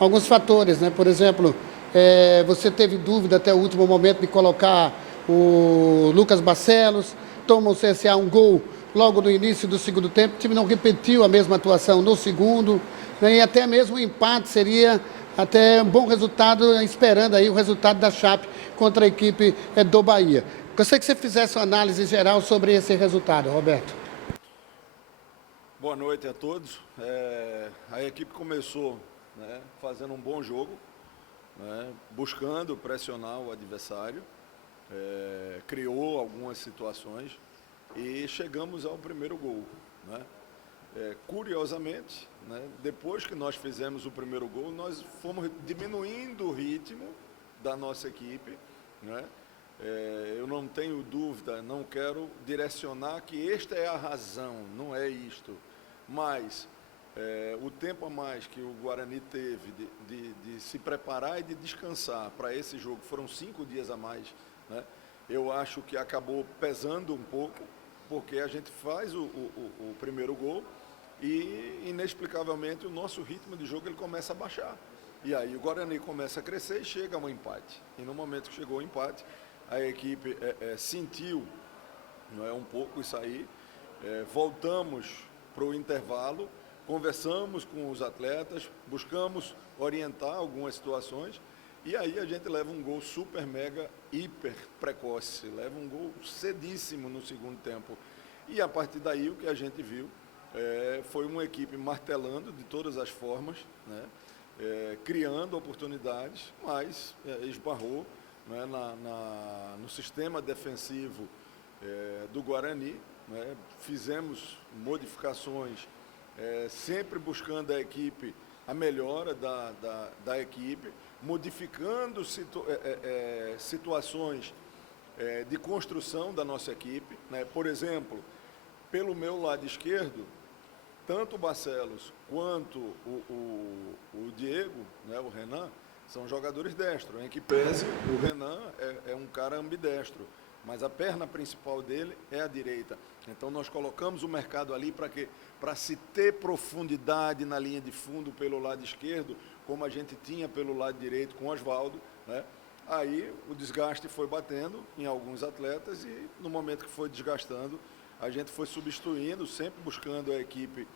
alguns fatores, né? Por exemplo, você teve dúvida até o último momento de colocar o Lucas Barcelos, toma o CSA um gol logo no início do segundo tempo, o time não repetiu a mesma atuação no segundo, né? E até mesmo o empate seria até um bom resultado, esperando aí o resultado da Chape contra a equipe do Bahia. Gostaria que você fizesse uma análise geral sobre esse resultado, Roberto. Boa noite a todos. A equipe começou, né, fazendo um bom jogo, né, buscando pressionar o adversário, criou algumas situações e chegamos ao primeiro gol, né? Curiosamente, né, depois que nós fizemos o primeiro gol, nós fomos diminuindo o ritmo da nossa equipe, né? Eu não tenho dúvida, não quero direcionar que esta é a razão, não é isto, mas o tempo a mais que o Guarani teve de se preparar e de descansar para esse jogo, foram 5 dias a mais, né? Eu acho que acabou pesando um pouco, porque a gente faz o primeiro gol e, inexplicavelmente, o nosso ritmo de jogo ele começa a baixar. E aí o Guarani começa a crescer e chega a um empate. E no momento que chegou o empate, a equipe sentiu, não é, um pouco isso aí, voltamos para o intervalo, conversamos com os atletas, buscamos orientar algumas situações, e aí a gente leva um gol super, mega, hiper precoce, leva um gol cedíssimo no segundo tempo. E a partir daí o que a gente viu foi uma equipe martelando de todas as formas, né, criando oportunidades, mas esbarrou, né, no sistema defensivo do Guarani, né? Fizemos modificações, sempre buscando a equipe, a melhora da equipe, modificando situações de construção da nossa equipe, né? Por exemplo, pelo meu lado esquerdo, tanto o Barcelos quanto o Diego, né, o Renan, são jogadores destros, em que pese o Renan é um cara ambidestro, mas a perna principal dele é a direita. Então nós colocamos o mercado ali para se ter profundidade na linha de fundo pelo lado esquerdo, como a gente tinha pelo lado direito com o Osvaldo, né? Aí o desgaste foi batendo em alguns atletas e no momento que foi desgastando, a gente foi substituindo, sempre buscando a equipe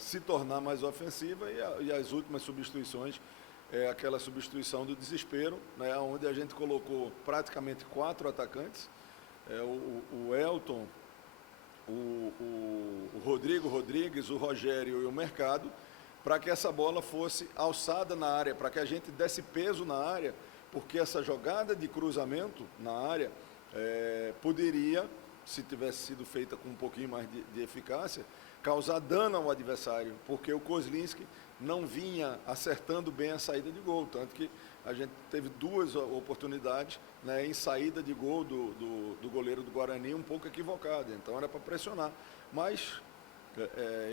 se tornar mais ofensiva e as últimas substituições, aquela substituição do desespero, né, onde a gente colocou praticamente 4 atacantes, o Elton, o Rodrigo Rodrigues, o Rogério e o Mercado, para que essa bola fosse alçada na área, para que a gente desse peso na área, porque essa jogada de cruzamento na área poderia, se tivesse sido feita com um pouquinho mais de eficácia, causar dano ao adversário, porque o Kozlinski não vinha acertando bem a saída de gol, tanto que a gente teve 2 oportunidades, né, em saída de gol do goleiro do Guarani um pouco equivocada, então era para pressionar, mas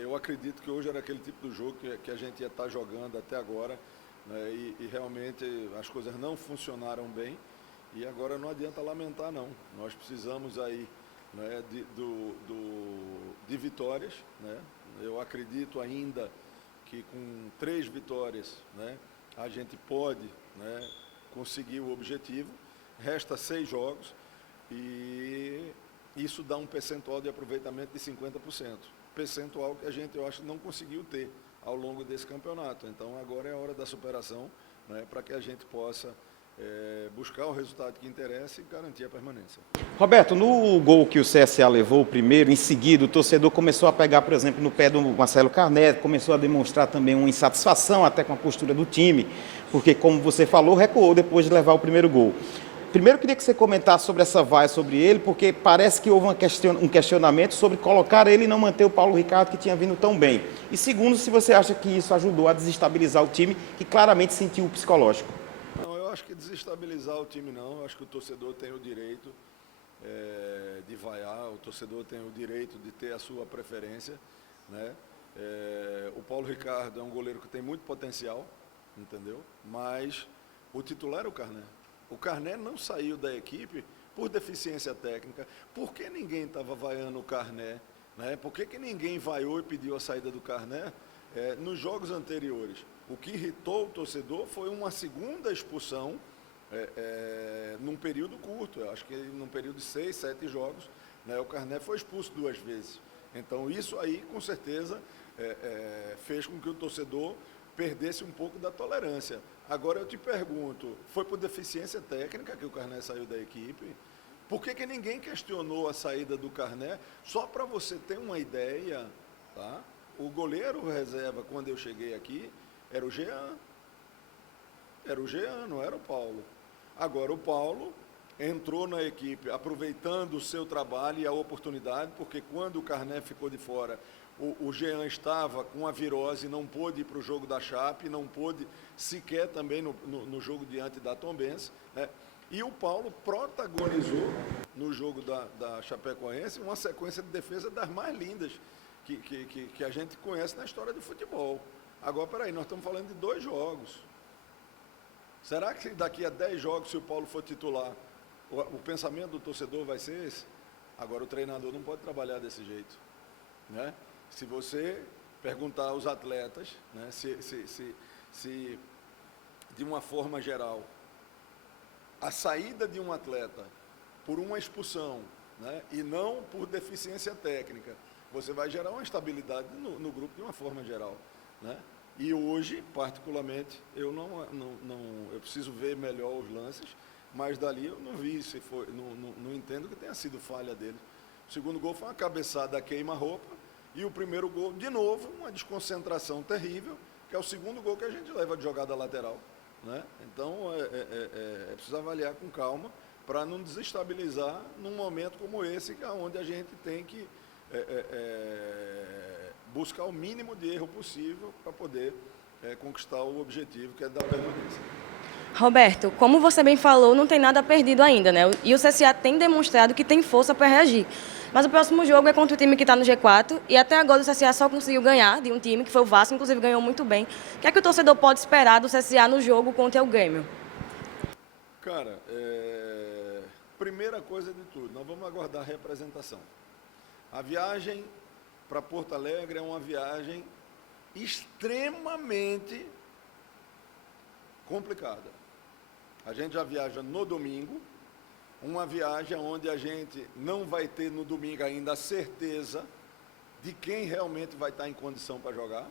eu acredito que hoje era aquele tipo de jogo que a gente ia estar jogando até agora, né, e realmente as coisas não funcionaram bem, e agora não adianta lamentar não, nós precisamos aí, né, de vitórias, né? Eu acredito ainda que com 3 vitórias, né, a gente pode, né, conseguir o objetivo. Resta 6 jogos e isso dá um percentual de aproveitamento de 50%. Percentual que a gente, eu acho, não conseguiu ter ao longo desse campeonato. Então agora é a hora da superação, né, para que a gente possa buscar o resultado que interessa e garantir a permanência. Roberto, no gol que o CSA levou, o primeiro, em seguida, o torcedor começou a pegar, por exemplo, no pé do Marcelo Carné, começou a demonstrar também uma insatisfação até com a postura do time, porque, como você falou, recuou depois de levar o primeiro gol. Primeiro, eu queria que você comentasse sobre essa vaia sobre ele, porque parece que houve um questionamento sobre colocar ele e não manter o Paulo Ricardo, que tinha vindo tão bem. E segundo, se você acha que isso ajudou a desestabilizar o time, que claramente sentiu o psicológico. Não, eu acho que desestabilizar o time não, eu acho que o torcedor tem o direito de vaiar, o torcedor tem o direito de ter a sua preferência, né? O Paulo Ricardo é um goleiro que tem muito potencial, entendeu? Mas o titular é o Carné. O Carné não saiu da equipe por deficiência técnica. Por que ninguém estava vaiando o Carné, né? Por que ninguém vaiou e pediu a saída do Carné nos jogos anteriores? O que irritou o torcedor foi uma segunda expulsão num período curto. Eu acho que num período de 6, 7 jogos, né, o Carné foi expulso 2 vezes. Então, isso aí, com certeza, fez com que o torcedor perdesse um pouco da tolerância. Agora, eu te pergunto, foi por deficiência técnica que o Carné saiu da equipe? Por que ninguém questionou a saída do Carné? Só para você ter uma ideia, tá? O goleiro reserva, quando eu cheguei aqui, era o Jean. Era o Jean, não era o Paulo. Agora, o Paulo entrou na equipe aproveitando o seu trabalho e a oportunidade, porque quando o Carné ficou de fora, o Jean estava com a virose, não pôde ir para o jogo da Chape, não pôde sequer também no jogo diante da Tombense, né? E o Paulo protagonizou no jogo da Chapecoense uma sequência de defesa das mais lindas que a gente conhece na história do futebol. Agora, peraí, nós estamos falando de 2 jogos. Será que daqui a 10 jogos, se o Paulo for titular, o pensamento do torcedor vai ser esse? Agora, o treinador não pode trabalhar desse jeito, né? Se você perguntar aos atletas, né, se de uma forma geral, a saída de um atleta por uma expulsão, né, e não por deficiência técnica, você vai gerar uma instabilidade no grupo de uma forma geral, né? E hoje, particularmente, eu eu preciso ver melhor os lances, mas dali eu não vi, não entendo que tenha sido falha dele. O segundo gol foi uma cabeçada a queima-roupa, e o primeiro gol, de novo, uma desconcentração terrível, que é o segundo gol que a gente leva de jogada lateral, né? Então, é preciso avaliar com calma para não desestabilizar num momento como esse, onde a gente tem que buscar o mínimo de erro possível para poder conquistar o objetivo, que é dar permanência. Roberto, como você bem falou, não tem nada perdido ainda, né? E o CSA tem demonstrado que tem força para reagir. Mas o próximo jogo é contra o time que está no G4 e até agora o CSA só conseguiu ganhar de um time que foi o Vasco, inclusive ganhou muito bem. O que é que o torcedor pode esperar do CSA no jogo contra o Grêmio? Cara, primeira coisa de tudo, nós vamos aguardar a representação. A viagem para Porto Alegre é uma viagem extremamente complicada. A gente já viaja no domingo, uma viagem onde a gente não vai ter no domingo ainda a certeza de quem realmente vai estar em condição para jogar.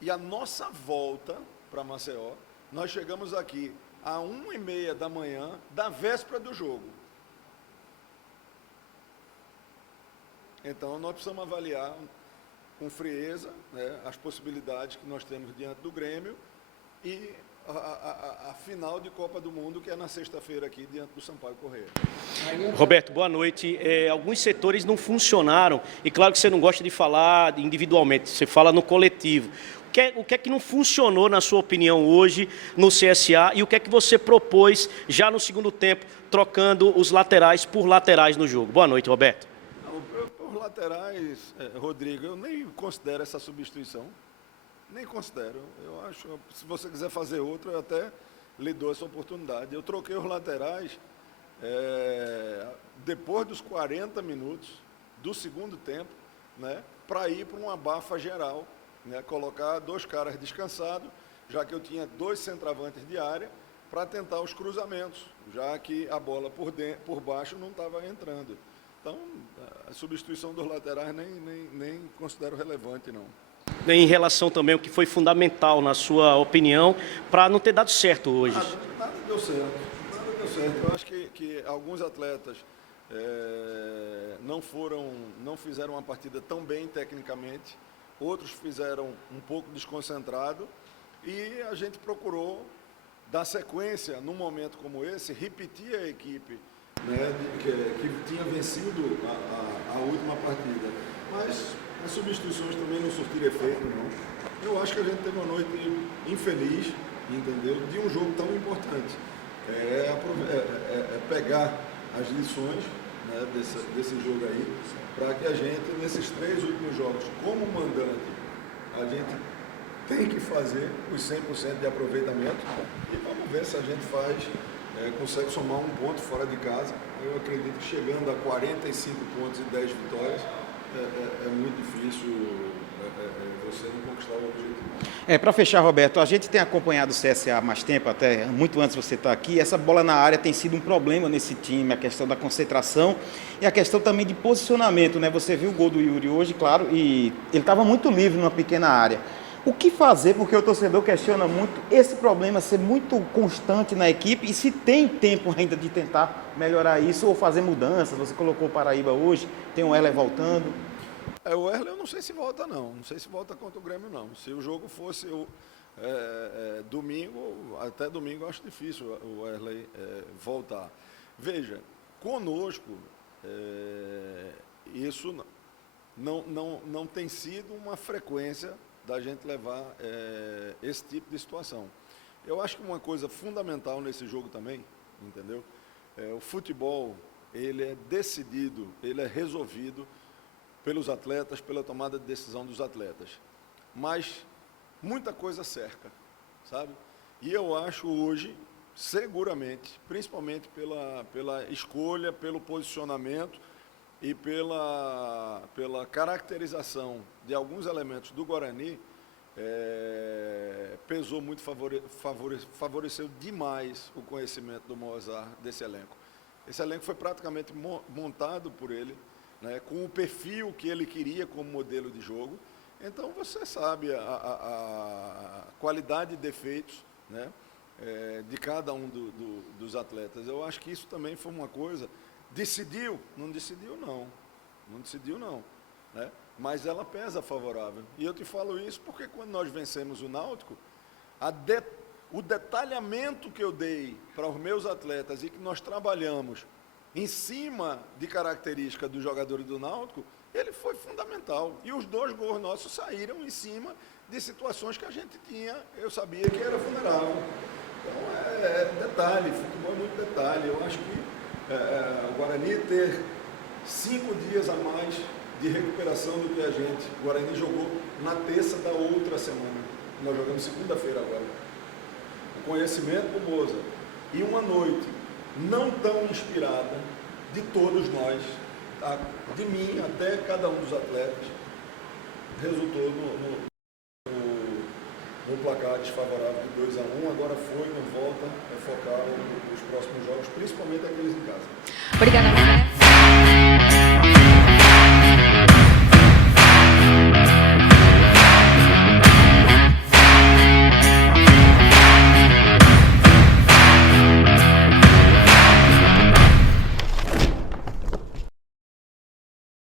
E a nossa volta para Maceió, nós chegamos aqui às 1h30 da manhã da véspera do jogo. Então, nós precisamos avaliar com frieza, né, as possibilidades que nós temos diante do Grêmio e a final de Copa do Mundo, que é na sexta-feira aqui, diante do Sampaio Corrêa. Roberto, boa noite. Alguns setores não funcionaram, e claro que você não gosta de falar individualmente, você fala no coletivo. O que é que não funcionou, na sua opinião, hoje no CSA, e o que é que você propôs já no segundo tempo, trocando os laterais por laterais no jogo? Boa noite, Roberto. Por laterais, Rodrigo, eu nem considero essa substituição. Nem considero. Eu acho, se você quiser fazer outra, eu até lhe dou essa oportunidade. Eu troquei os laterais depois dos 40 minutos do segundo tempo, né, para ir para uma bafa geral, né, colocar 2 caras descansados, já que eu tinha 2 centroavantes de área, para tentar os cruzamentos, já que a bola por baixo não estava entrando. Então, a substituição dos laterais nem considero relevante, não. Em relação também ao que foi fundamental, na sua opinião, para não ter dado certo hoje. Nada deu certo. Eu acho que alguns atletas não fizeram uma partida tão bem tecnicamente, outros fizeram um pouco desconcentrado, e a gente procurou dar sequência, num momento como esse, repetir a equipe, né, que tinha vencido a última partida. Mas as substituições também não surtiram efeito, não. Eu acho que a gente teve uma noite infeliz, entendeu? De um jogo tão importante. Pegar as lições, né, desse jogo aí, para que a gente, nesses 3 últimos jogos, como mandante, a gente tem que fazer os 100% de aproveitamento, e vamos ver se a gente consegue somar um ponto fora de casa. Eu acredito que chegando a 45 pontos e 10 vitórias, é muito difícil torcendo conquistar o objetivo. Para fechar, Roberto, a gente tem acompanhado o CSA há mais tempo, até muito antes de você estar aqui. Essa bola na área tem sido um problema nesse time, a questão da concentração e a questão também de posicionamento, né? Você viu o gol do Yuri hoje, claro, e ele estava muito livre numa pequena área. O que fazer, porque o torcedor questiona muito esse problema ser muito constante na equipe e se tem tempo ainda de tentar melhorar isso ou fazer mudanças. Você colocou o Paraíba hoje, tem o Erler voltando. O Erler eu não sei se volta não sei se volta contra o Grêmio não. Se o jogo fosse domingo, até domingo eu acho difícil o Erler voltar. Veja, conosco isso não tem sido uma frequência da gente levar esse tipo de situação. Eu acho que uma coisa fundamental nesse jogo também, entendeu? O futebol, ele é decidido, ele é resolvido pelos atletas, pela tomada de decisão dos atletas. Mas muita coisa cerca, sabe? E eu acho hoje, seguramente, principalmente pela escolha, pelo posicionamento e pela caracterização de alguns elementos do Guarani, pesou muito, favoreceu demais o conhecimento do Mozart desse elenco. Esse elenco foi praticamente montado por ele, né, com o perfil que ele queria como modelo de jogo. Então você sabe a qualidade e defeitos, né, de cada um dos atletas. Eu acho que isso também foi uma coisa. Decidiu? Não decidiu não. Não decidiu não, né? Mas ela pesa favorável. E eu te falo isso porque quando nós vencemos o Náutico, o detalhamento que eu dei para os meus atletas e que nós trabalhamos em cima de características dos jogadores do Náutico, ele foi fundamental. E os 2 gols nossos saíram em cima de situações que a gente tinha, eu sabia que era vulnerável. Então detalhe, futebol é muito detalhe. Eu acho que o Guarani ter 5 dias a mais de recuperação do que a gente. O Guarani jogou na terça da outra semana. Nós jogamos segunda-feira agora. O conhecimento do Moza e uma noite não tão inspirada de todos nós, tá? De mim até cada um dos atletas, resultou no placar desfavorável de 2-1. Agora não volta, focar nos próximos jogos, principalmente aqueles em casa. Obrigada,